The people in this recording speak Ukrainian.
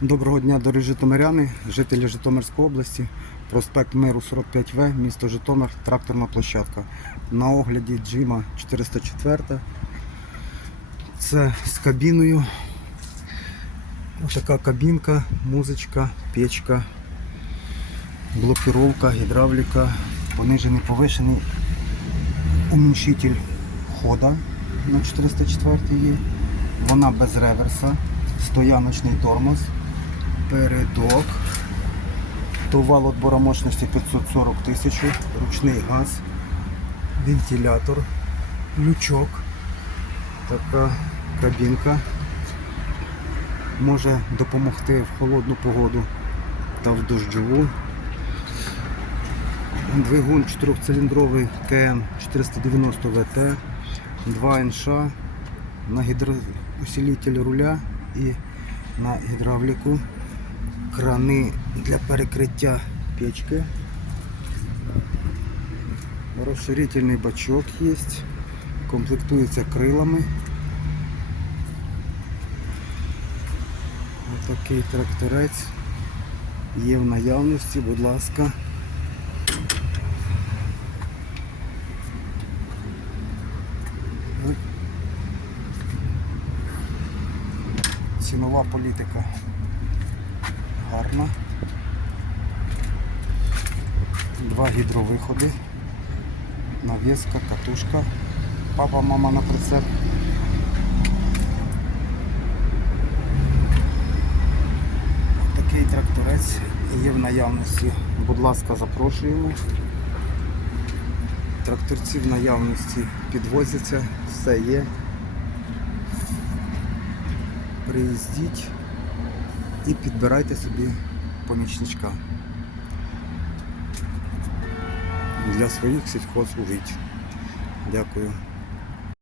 Доброго дня, дорогі житомиряни, жителі Житомирської області, проспект Миру 45В, місто Житомир, тракторна площадка. На огляді Джима 404. Це з кабіною. Ось така кабінка, музичка, печка, блокировка, гідравліка, понижений повишений уміншитель хода на 404 є. Вона без реверса, стояночний тормоз, передок, товал отбора мощності 540 тисяч, ручний газ, вентилятор, лючок, така кабінка. Може допомогти в холодну погоду та в дощову. Двигун 4-циліндровий КМ 490 ВТ, 2 НШ на гідроусилитель руля і на гідравліку, крани для перекриття печки, розширительний бачок є, комплектується крилами. Ось такий тракторець є в наявності, будь ласка. Цінова політика гарна. Два гідровиходи, навіска, катушка, папа, мама на прицеп. Такий тракторець є в наявності. Будь ласка, запрошуємо. Тракторці в наявності підвозяться, все є. Приїздіть і підбирайте собі помічничка для своїх сільхозугідь. Дякую.